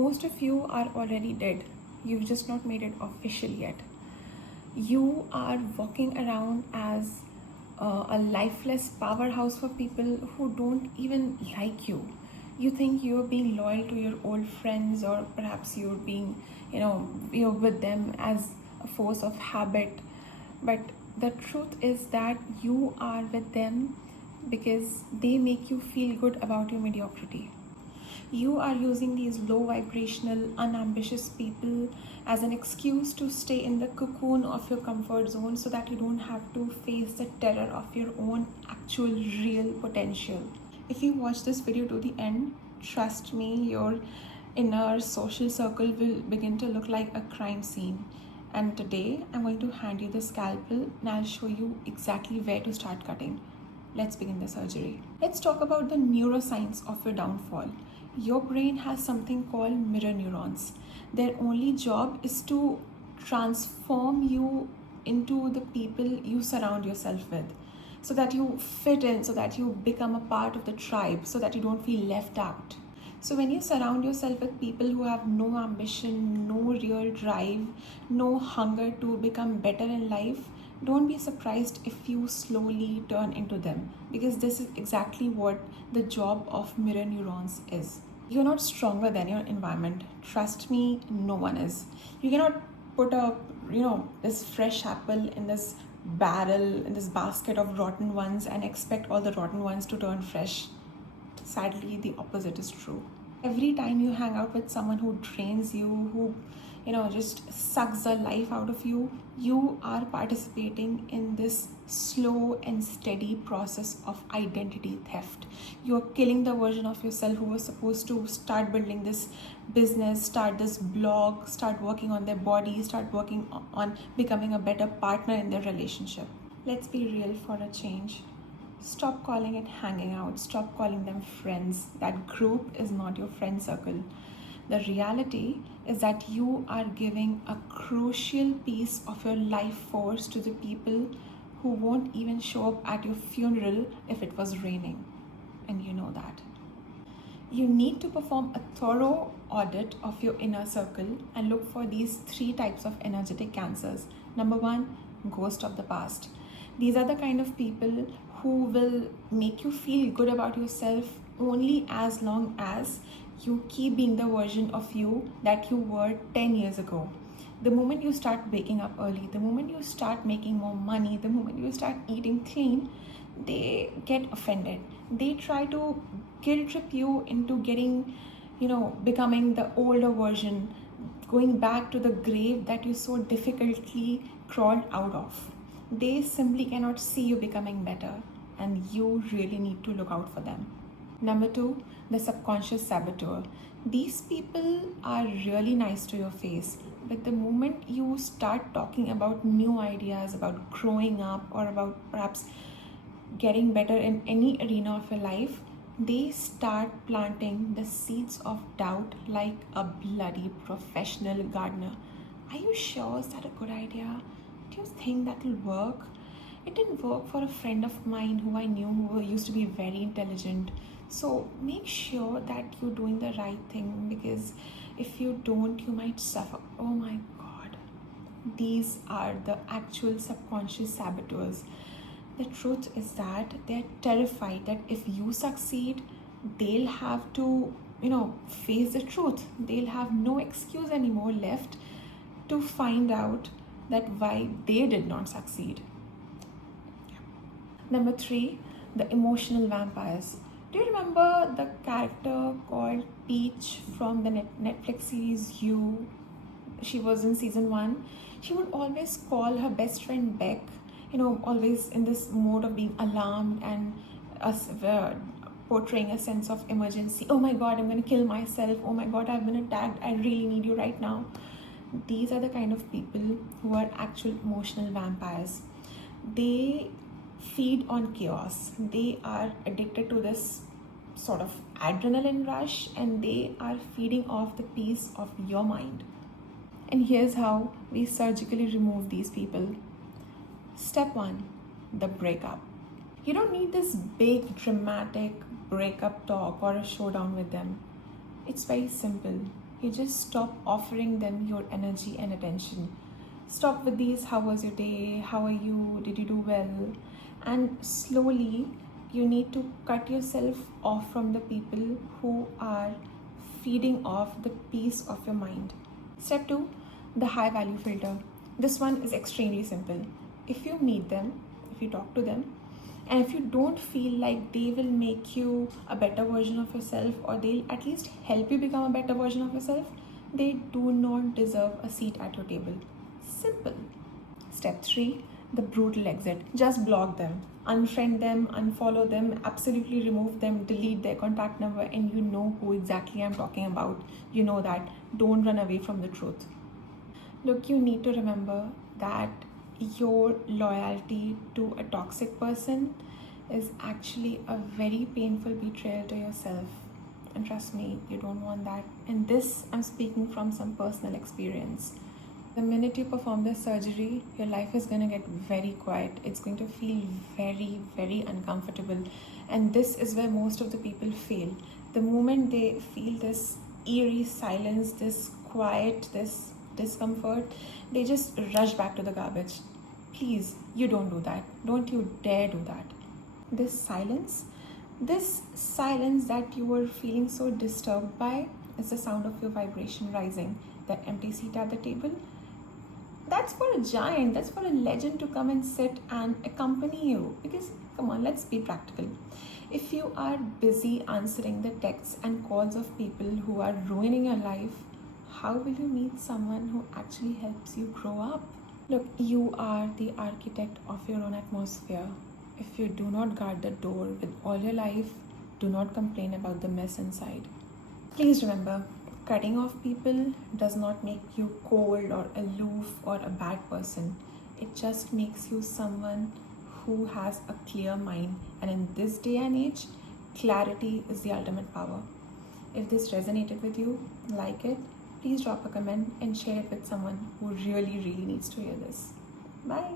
Most of you are already dead. You've just not made it official yet. You are walking around as a lifeless powerhouse for people who don't even like you. You think you're being loyal to your old friends, or perhaps you're being, you're with them as a force of habit. But the truth is that you are with them because they make you feel good about your mediocrity. You are using these low vibrational, unambitious people as an excuse to stay in the cocoon of your comfort zone so that you don't have to face the terror of your own actual real potential. If you watch this video to the end, trust me, your inner social circle will begin to look like a crime scene. And today I'm going to hand you the scalpel and I'll show you exactly where to start cutting. Let's begin the surgery. Let's talk about the neuroscience of your downfall. Your brain has something called mirror neurons. Their only job is to transform you into the people you surround yourself with, so that you fit in, so that you become a part of the tribe, so that you don't feel left out. So when you surround yourself with people who have no ambition, no real drive, no hunger to become better in life, don't be surprised if you slowly turn into them, because this is exactly what the job of mirror neurons is. You're not stronger than your environment. Trust me, no one is. You cannot put this fresh apple in this barrel, in this basket of rotten ones, and expect all the rotten ones to turn fresh. Sadly, the opposite is true. Every time you hang out with someone who drains you, who just sucks the life out of you, you are participating in this slow and steady process of identity theft. You're killing the version of yourself who was supposed to start building this business, start this blog, start working on their body, start working on becoming a better partner in their relationship. Let's be real for a change. Stop calling it hanging out. Stop calling them friends. That group is not your friend circle. The reality is that you are giving a crucial piece of your life force to the people who won't even show up at your funeral if it was raining. And you know that. You need to perform a thorough audit of your inner circle and look for these 3 types of energetic cancers. Number 1, ghost of the past. These are the kind of people who will make you feel good about yourself only as long as you keep being the version of you that you were 10 years ago. The moment you start waking up early, the moment you start making more money, the moment you start eating clean, they get offended. They try to guilt trip you into becoming the older version, going back to the grave that you so difficultly crawled out of. They simply cannot see you becoming better, and you really need to look out for them. Number 2, the subconscious saboteur. These people are really nice to your face, but the moment you start talking about new ideas, about growing up, or about perhaps getting better in any arena of your life, they start planting the seeds of doubt like a bloody professional gardener. Are you sure? Is that a good idea? Do you think that will work? It didn't work for a friend of mine who I knew who used to be very intelligent. So make sure that you're doing the right thing, because if you don't, you might suffer. Oh my God. These are the actual subconscious saboteurs. The truth is that they're terrified that if you succeed, they'll have to, face the truth. They'll have no excuse anymore left to find out that why they did not succeed. Number 3, the emotional vampires. Do you remember the character called Peach from the Netflix series You? She was in season 1. She would always call her best friend Beck, always in this mode of being alarmed and portraying a sense of emergency. Oh my God, I'm going to kill myself. Oh my God, I've been attacked. I really need you right now. These are the kind of people who are actual emotional vampires. They feed on chaos. They are addicted to this sort of adrenaline rush, and they are feeding off the peace of your mind. And here's how we surgically remove these people. Step 1, the breakup. You don't need this big dramatic breakup talk or a showdown with them. It's very simple. you just stop offering them your energy and attention. Stop with these, how was your day, how are you, did you do well? And slowly you need to cut yourself off from the people who are feeding off the peace of your mind. Step 2, the high value filter. This one is extremely simple. If you meet them, if you talk to them, and if you don't feel like they will make you a better version of yourself, or they'll at least help you become a better version of yourself, they do not deserve a seat at your table. Simple. Step 3, the brutal exit. Just block them, unfriend them, unfollow them, absolutely remove them, delete their contact number, and you know who exactly I'm talking about. You know that. Don't run away from the truth. Look, you need to remember that your loyalty to a toxic person is actually a very painful betrayal to yourself. And trust me, you don't want that. And this, I'm speaking from some personal experience. The minute you perform this surgery, your life is going to get very quiet. It's going to feel very, very uncomfortable. And this is where most of the people fail. The moment they feel this eerie silence, this quiet, this discomfort, they just rush back to the garbage. Please, you don't do that. Don't you dare do that. This silence that you are feeling so disturbed by is the sound of your vibration rising. That empty seat at the table, that's for a giant, that's for a legend to come and sit and accompany you. Because, come on, let's be practical. If you are busy answering the texts and calls of people who are ruining your life, how will you meet someone who actually helps you grow up? Look, you are the architect of your own atmosphere. If you do not guard the door with all your life, do not complain about the mess inside. Please remember, cutting off people does not make you cold or aloof or a bad person. It just makes you someone who has a clear mind. And in this day and age, clarity is the ultimate power. If this resonated with you, like it, please drop a comment and share it with someone who really, really needs to hear this. Bye.